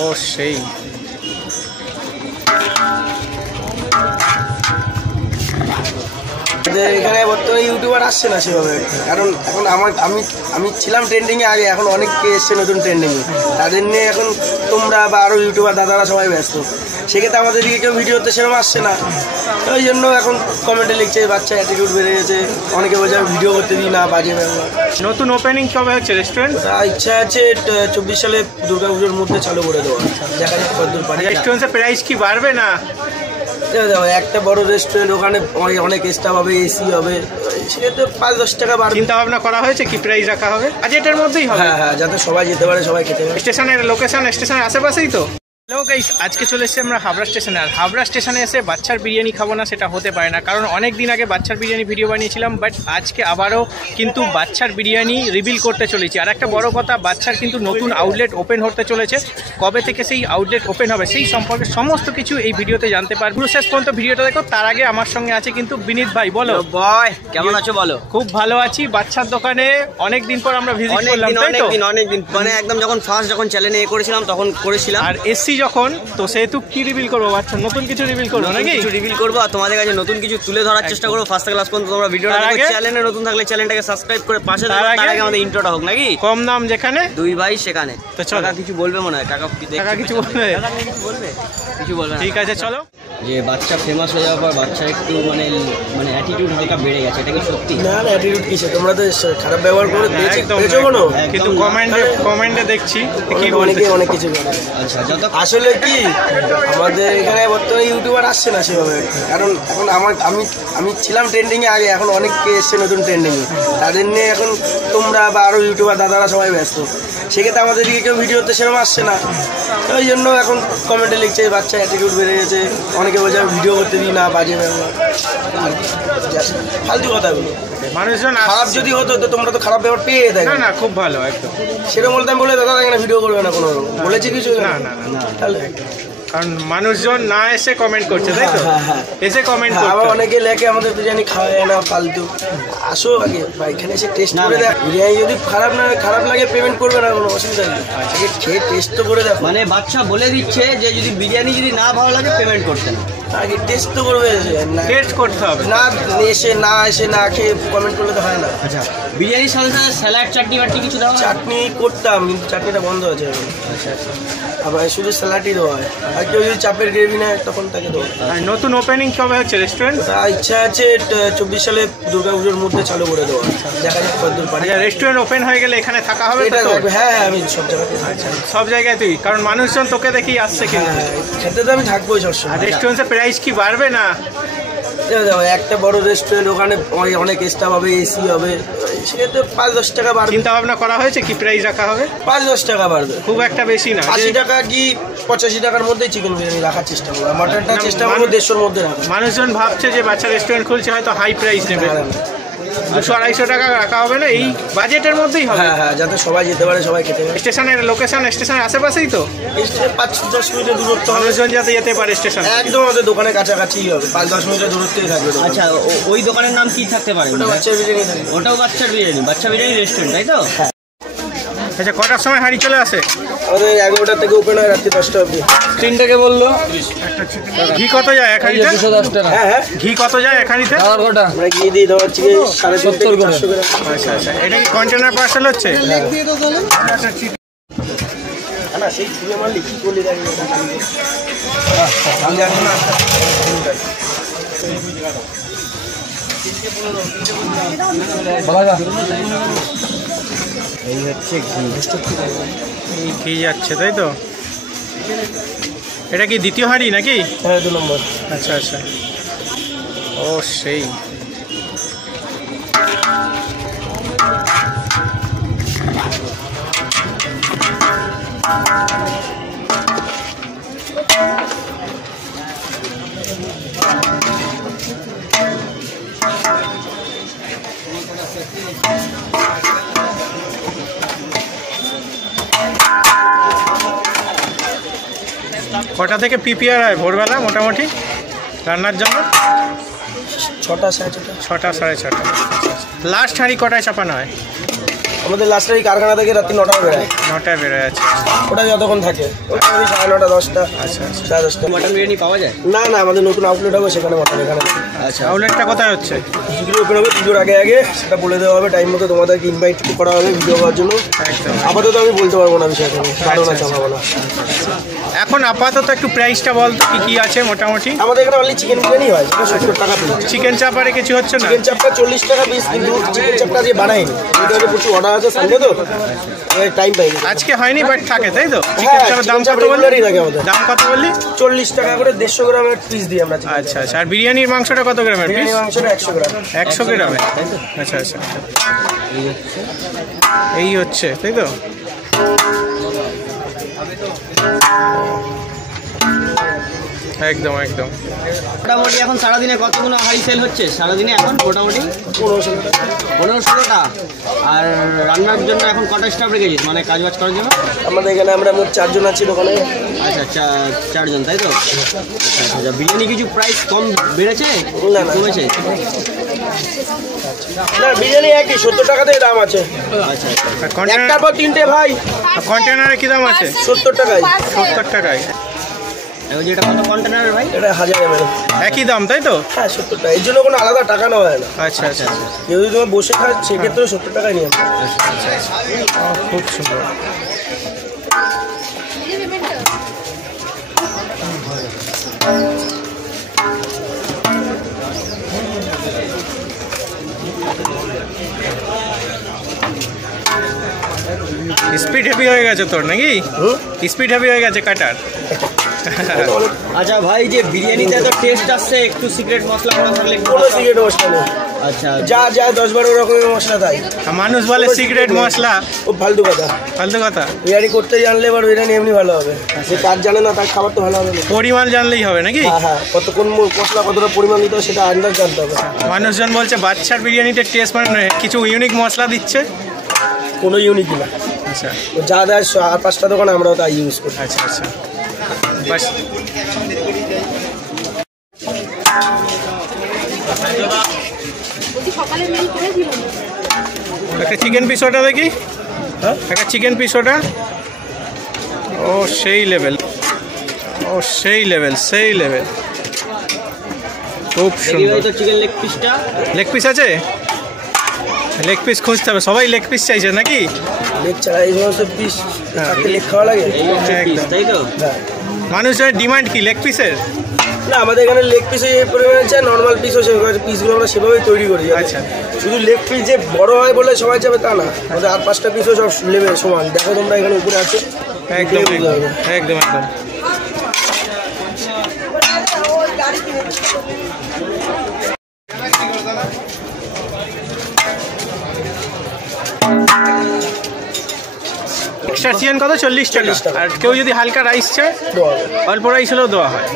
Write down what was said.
ও সেই এখানে বর্তমানে ইউটিউবার আসছে না সেভাবে, কারণ এখন আমি ছিলাম ট্রেন্ডিংয়ে আগে, এখন অনেকে এসছে নতুন ট্রেন্ডিংয়ে, তাদের নিয়ে এখন তোমরা বা আরও ইউটিউবার দাদারা সবাই ব্যস্ত, সেক্ষেত্রে আমাদের দিকে কেউ ভিডিওতে সেরকম আসছে না, ওই জন্য এখন কমেন্টে লিখছে বাচ্চা অ্যাটিটিউড বেড়ে গেছে, অনেকে বলছে আমি ভিডিও করতে দিই না, বাজে ব্যবহার। নতুন ওপেনিং কবে হচ্ছে রেস্টুরেন্ট? ইচ্ছা আছে 24 সালে দুর্গাপুজোর মধ্যে চালু করে দেওয়া, দেখা যাক কতদূর পারি। রেস্টুরেন্টের প্রাইস কি বাড়বে না? একটা বড় রেস্টুরেন্ট, ওখানে অনেক স্টাফ হবে, এসি হবে, সেক্ষেত্রে 5-10 টাকা বাড়বে। চিন্তা ভাবনা করা হয়েছে কি প্রাইস রাখা হবে? বাজেটের মধ্যেই হবে? হ্যাঁ হ্যাঁ, যাতে সবাই যেতে পারে, সবাই খেতে পারে। স্টেশনের লোকেশন স্টেশনের আশেপাশেই তো? হ্যালো গাইস, আজকে চলে এসেছি আমরা হাবড়া স্টেশনে। আর হাবড়া স্টেশনে এসে বাচ্চার বিরিয়ানি খাবো না সেটা হতে পারে না, কারণ অনেক দিন আগে বাচ্চার বিরিয়ানি ভিডিও বানিয়েছিলাম, বাট আজকে আবারও কিন্তু বাচ্চার বিরিয়ানি রিভিল করতে চলেছি। আর একটা বড় কথা, বাচ্চার কিন্তু নতুন আউটলেট ওপেন হতে চলেছে। কবে থেকে সেই আউটলেট ওপেন হবে সেই সম্পর্কে সমস্ত কিছু এই ভিডিওতে জানতে পারবো। পুরো শেষ পর্যন্ত ভিডিওটা দেখো। তার আগে আমার সঙ্গে আছে কিন্তু বিনীত ভাই। বলো বয়, কেমন আছো বলো? খুব ভালো আছি। বাচ্চার দোকানে অনেক দিন পর আমরা ভিজিট করলাম, তাই তো? অনেকদিন মানে একদম যখন চ্যানেলে করেছিলাম তখন করেছিলাম। আর এসছি যখন, তো সেহেতু কি রিভিল করবো? বাচ্চা নতুন কিছু রিভিল করবো নাকি? কিছু রিভিল করবো আর তোমাদের কাছে নতুন কিছু তুলে ধরার চেষ্টা করবো। ফার্স্ট ক্লাস পর্যন্ত তোমরা ভিডিওটা দেখো। চ্যানেলে নতুন থাকলে চ্যানেলটাকে সাবস্ক্রাইব করে পাশে থাকো। তার আগে আমাদের ইন্ট্রোটা হোক নাকি? কম দাম যেখানে, দুই ভাই সেখানে। তো চলো। কাকা কিছু বলবে মনে হয়? কাকা কিছু বলবে? কিছু বলবে? ঠিক আছে, চলো। যে বাচ্চা ফেমাস হয়ে যাওয়ার পর বাচ্চা একটু মানে অ্যাটিটিউড হালকা বেড়ে গেছে, এটা কি সত্যি? না না, অ্যাটিটিউড কিসে, তোমরা তো খারাপ ব্যবহার করে পেয়েছো কোনো, কিন্তু কমেন্টে দেখছি কি অনেক কিছু করে। আচ্ছা, যত আসলে কি আমাদের এখানে বর্তমানে ইউটিউবার আসছে না সেভাবে, কারণ এখন আমি ছিলাম ট্রেন্ডিংয়ে আগে, এখন অনেকে এসছে নতুন ট্রেন্ডিংয়ে, তাদের নিয়ে এখন তোমরা বা আরও ইউটিউবার দাদারা সবাই ব্যস্ত, সেক্ষেত্রে আমাদের দিকে কেউ ভিডিওতে সেরকম আসছে না, ওই জন্য এখন কমেন্টে লিখছে বাচ্চা অ্যাটিটিউড বেড়ে গেছে, অনেকে বলছে আমি ভিডিও করতে দিই না, বাজে ব্যবহার, আর ফালতু কথাগুলো। মানুষজন খারাপ যদি হতো তো তোমরা তো খারাপ ব্যবহার পেয়ে দেয়। না না, খুব ভালো একদম। সেরকম বলতাম বলে দাদা এখানে ভিডিও করবে না, কোনো বলেছি কিছু? না না না, তাহলে কারণ মানুষজন না এসে কমেন্ট করছে, তাই তো? এসে কমেন্ট করছে। আবার অনেকে লেখে আমাদের বিরিয়ানি খাওয়ায় না, ফালতু। আসো আগে বা এখানে এসে টেস্ট করে দেখ, বিরিয়ানি যদি খারাপ লাগে পেমেন্ট করবে না, কোনো অসুবিধা নেই, আগে খেয়ে টেস্ট তো করে দেখো। মানে বাচ্চা বলে দিচ্ছে যে যদি বিরিয়ানি যদি না ভালো লাগে পেমেন্ট করতে না, আগে টেস্ট তো করবে, টেস্ট করতে হবে। না এসে না খেয়ে কমেন্ট করলে তো হয় না। আচ্ছা, বিরিয়ানির সাথে সাথে স্যালাড চাটনি কিছু দেওয়া? চাটনি করতাম, কিন্তু চাটনিটা বন্ধ আছে। আচ্ছা আচ্ছা, আবার শুধু স্যালাডই দেওয়া হয়, আর কেউ যদি চাপের গ্রেভি নেয় তখন তাকে দেওয়া। আর নতুন ওপেনিং কবে হচ্ছে রেস্টুরেন্ট? ইচ্ছা আছে 24 সালে দুর্গাপুজোর মধ্যে চালু করে দেওয়া, দেখা যাক কতদূর পারি। রেস্টুরেন্ট ওপেন হয়ে গেলে এখানে থাকা হবে? হ্যাঁ হ্যাঁ, আমি সব জায়গাতে। আচ্ছা, সব জায়গায় তুই, কারণ মানুষজন তোকে দেখি আসছে, কিন্তু খেতে তো আমি থাকবোই সবসময়। রেস্টুরেন্টের প্রাইস কি বাড়বে না? একটা বড় রেস্টুরেন্ট, ওখানে অনেক স্টাফ হবে, এসি হবে, সেক্ষেত্রে 5-10 টাকা বাড়বে। চিন্তা ভাবনা করা হয়েছে কি প্রাইস রাখা হবে? 5-10 টাকা বাড়বে, খুব একটা বেশি না। 80 টাকা কি 85 টাকার মধ্যেই চিকেন বিরিয়ানি রাখার চেষ্টা করবো, মাটনটা চেষ্টা করবো 150-র মধ্যে রাখবো। মানুষজন ভাবছে যে বাচ্চা রেস্টুরেন্ট খুলছে, হয়তো হাই প্রাইস নেবে। 200-250 টাকা রাখা হবে না, এই বাজেটের মধ্যেই হবে। হ্যাঁ হ্যাঁ, যাতে সবাই যেতে পারে, সবাই খেতে পারে। স্টেশনের লোকেশন স্টেশনের আশেপাশেই তো? 5-10 মিনিটের দূরত্ব, মানুষজন যাতে যেতে পারে স্টেশন। একদম আমাদের দোকানের কাছাকাছি হবে, 5-10 মিনিটের দূরত্বেই থাকবে। আচ্ছা, ওই দোকানের নাম কি থাকতে পারে? বাচ্চার বিরিয়ানি থাকবে। ওটাও বাচ্চা বিরিয়ানি রেস্টুরেন্ট, তাই তো? আচ্ছা, কটার সময় হাঁড়ি চলে আসে? আমাদের 11টা থেকে ওপেন হয়, রাত্রি 10টা অবধি। 3টাকে বললো। ঘি কত যায় এক হাঁড়িতে? 210 টাকা। হ্যাঁ হ্যাঁ, ঘি কত যায় এক হাঁড়িতে? আমরা ঘি দিয়ে দেওয়া হচ্ছে 750 করে। আচ্ছা আচ্ছা, এটা কি কন্টেনার পার্সেল হচ্ছে? না, সেই ছুঁড়ে মারলে কি করলি দাঁড়িয়ে এই হচ্ছে ঘি যাচ্ছে, তাই তো? এটা কি দ্বিতীয় হাঁড়ি নাকি? হ্যাঁ, 2 নম্বর। আচ্ছা আচ্ছা, ও সেই। কটা থেকে প্রিপেয়ার হয় ভোরবেলা মোটামুটি রান্নার জন্য? 6টা 6:30। 6টা 6:30। লাস্ট হাঁড়ি কটায় চাপানো হয়? আমাদের লাস্ট এই কারখানা থেকে রাত্রি 9টায় বেরোয়। 9টায় বেরোয়। আচ্ছা ওটা যতক্ষণ থাকে, ওটা 9:30 10টা। আচ্ছা আচ্ছা। 10:30। মটন বিরিয়ানি পাওয়া যায়? না না, আমাদের নতুন আউটলেট হবে সেখানে মটন। এখানে আচ্ছা, আউটলেটটা কোথায় হচ্ছে? ভিডিও ওপেন হবে পুজোর আগে আগে, সেটা বলে দেওয়া হবে টাইম মতো। তোমাদেরকে ইনভাইট করা হবে ভিডিও করার জন্য। একদম। আপাতত আমি বলতে পারবো না বিষয়টা, কারণ আছে আমার বলা। এখন আপাতত একটু প্রাইসটা বল তো, কি আছে মোটামুটি? আমাদের এখানে অনলি চিকেন বিরিয়ানি হয়, সেটা 70 টাকা পিস। চিকেন চাপ আর কিছু হচ্ছে না? চিকেন চাপটা 40 টাকা পিস, কিন্তু চিকেন চাপটা যে বানাইনি, এটা হচ্ছে প্রচুর অর্ডার আছে সানডে তো, টাইম পাইনি। আজকে হয়নি বাট থাকে, তাই তো? চিকেন চাপের দাম কত বললি? দাম কত বললি? 40 টাকা করে 150 গ্রামের পিস দিই আমরা। আচ্ছা আচ্ছা। আর বিরিয়ানির মাংসটা কত গ্রামের পিস? বিরিয়ানি মাংসটা 100 গ্রাম। 100 গ্রামে? আচ্ছা আচ্ছা। এই হচ্ছে, তাই তো? একদম একদম। মোটামুটি এখন সারাদিনে কতগুলো হাঁড়ি সেল হচ্ছে সারাদিনে? এখন মোটামুটি 15-16টা। আর রান্নার জন্য এখন কটা স্টাফ রেখেছিস, মানে কাজ বাজ করার জন্য? আমাদের এখানে আমরা মোট 4 জন আছি দোকানে। আচ্ছা, 4 জন, তাই তো? আচ্ছা, বিরিয়ানি কিছু প্রাইস কম বেড়েছে না না, কমেছে? না বিরিয়ানি একই 70 টাকাতে দাম আছে। আচ্ছা, একটার পর 3টে ভাই। কন্টেনারে কি দাম আছে? 70 টাকায়। 70 টাকায়। যেটা কত কন্টেনার ভাই? এটা 1000 ml। একই দাম, তাই তো? হ্যাঁ 70 টাকা, এর জন্য কোনো আলাদা টাকা নেওয়া হয় না। আচ্ছা আচ্ছা। কেউ যদি তোমার বসে খায় সেক্ষেত্রে 70 টাকায় নিয়ে আসবে। খুব সুন্দর। স্পিড হেভি হয়ে গেছে তোর নাকি? স্পিড হেভি হয়ে গেছে কাটার। আচ্ছা ভাই, যে বিরিয়ানিতে তো টেস্ট আসছে, একটু সিক্রেট মশলা করা থাকলে? কোনো সিক্রেট মশলা নেই। আচ্ছা, যা যা 10-12 রকমের মশলা তাই। মানুষ বলে সিক্রেট মশলা, ও ফালতু কথা। ফালতু কথা। বিরিয়ানি করতে জানলে এবার বিরিয়ানি এমনি ভালো হবে। যে কাজ জানে না তার খাবার তো ভালো হবে না। পরিমাণ জানলেই হবে নাকি? হ্যাঁ হ্যাঁ, কোন মশলা কতটা পরিমাণ দিতে হবে সেটা আন্দাজ জানতে হবে। মানুষজন বলছে বাচ্চার বিরিয়ানিতে টেস্ট মানে কিছু ইউনিক মশলা দিচ্ছে। কোনো ইউনিক না। আচ্ছা। ও যা দেয় 4-5টা দোকানে আমরাও তাই ইউজ করি। আচ্ছা আচ্ছা। বাস। একটা চিকেন পিস ওটা দেখি। হ্যাঁ, একটা চিকেন পিস ওটা। ও সেই লেভেল, ও সেই লেভেল, সেই লেভেল। খুব সুন্দর। চিকেন লেগ পিসটা। লেগ পিস আছে? লেগ পিস খুঁজতে হবে, সবাই লেগ পিস চাইছে নাকি? লেগ ছাড়া এই সমস্ত পিস লেগ খাওয়া লাগে। একদম, তাই তো? হ্যাঁ। মানুষের ডিমান্ড কি লেগ পিসের? না, আমাদের এখানে লেগ পিস এই পরিমাণে চাই, নর্মাল পিসও পিসগুলো আমরা সেভাবেই তৈরি করি। আচ্ছা। শুধু লেগ পিস যে বড় হয় বলে সবাই যাবে তা না, আমাদের 8-5টা পিসও সব লেভেল সমান। দেখো তোমরা এখানে উপরে আছে। একদম একদম একদম একদম। এক্সট্রা চিকেন কত? 40 টাকা। আর কেউ যদি হালকা রাইস চায়, অল্প রাইস হলেও দেওয়া হয়।